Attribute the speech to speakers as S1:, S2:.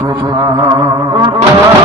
S1: Bye.